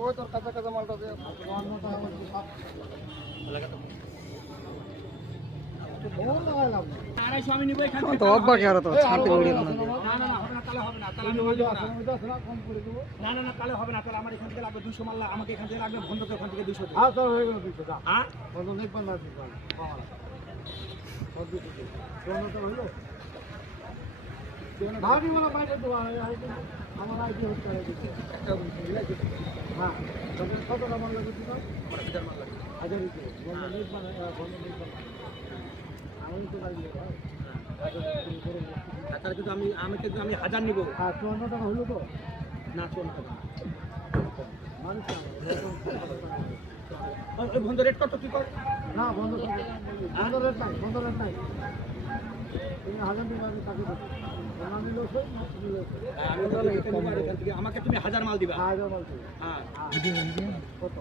ওই তোর কাঁচা কাঁচা মালটা অব্বাকে আর তো ছাড়তে বলি না। আমার এখান থেকে লাগবে 200 মাল, আমাকে এখান থেকে লাগবে বন্ধুকে ওখান থেকে 200। আমার আইডিয়া হচ্ছে হ্যাঁ কতটা মাল লাগবে? 1000 তাহলে কিন্তু আমি 1000 নিব। হ্যাঁ 54 টাকা হলো তো না 54 টাকা মানুষ ওই বন্ধু রেট কত কি কর? না বন্ধ রেট নাই, বন্ধ রেট নাই। তুমি 1000 টাকা আমি কাটি দেবো। আমি লোক হই না তুমি লোক। আমি এখান থেকে আমাকে তুমি 1000 মাল দিবা। 1000 মাল দিই। হ্যাঁ কত?